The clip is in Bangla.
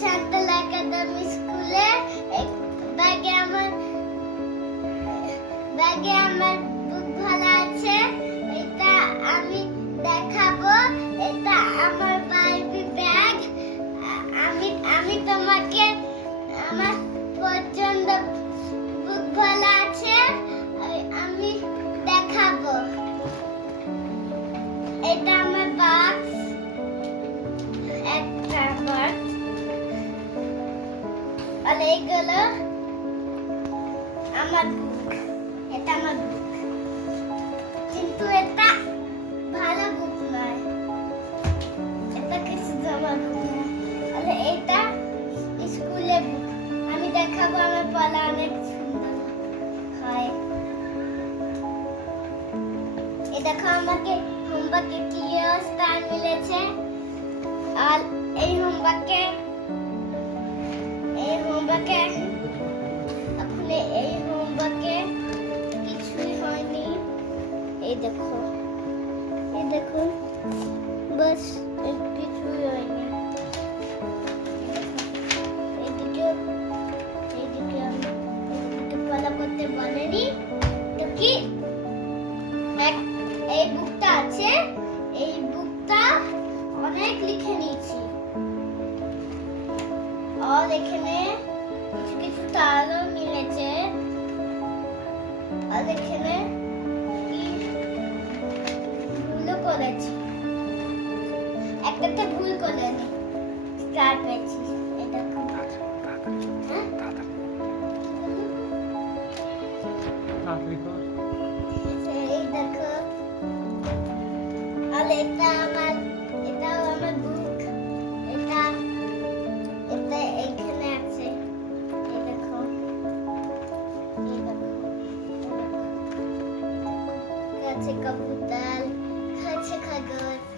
সেন্ট্রাল একাডেমি স্কুলে ব্যাগে আমার বুক ভরা আছে। এটা আমি দেখাবো। এটা আমার বারবি ব্যাগ। আমি তোমাকে আমার পছন্দ বুক ভরা আছে, আমি দেখাবো। এটা আমার বাক্স, একটা বাক্স, আর এইগুলো আমার বুক। এটা আমার বুক, কিন্তু এটা ভালো বুক নয়। এটা কিছু জমা বুক না। আর এটা স্কুলে বুক। আমি দেখাবো আমার পড়া অনেক সুন্দর হয়। এই দেখো আমাকে হোমওয়ার্কে কি স্টার মিলেছে। আর এই হোমওয়ার্কে কিছুই হয়নি। এই দেখো বাস কিছুই হয়নি। এইদিকে ফলো করতে বলেনি তো কি। এই বুকটা আছে, এই বুকটা অনেক লিখে নিয়েছি। আর এখানে কিছু তারও মিলেছে। আর এখানে ভুলও করেছি, একটাতে ভুল করেনি, স্টার পেয়েছি। এটা খুব এই দেখো। আর এটাও আমার বুক। এটা এইখানে আছে। এই দেখো কাছে কবুতর, কাছে খরগোশ।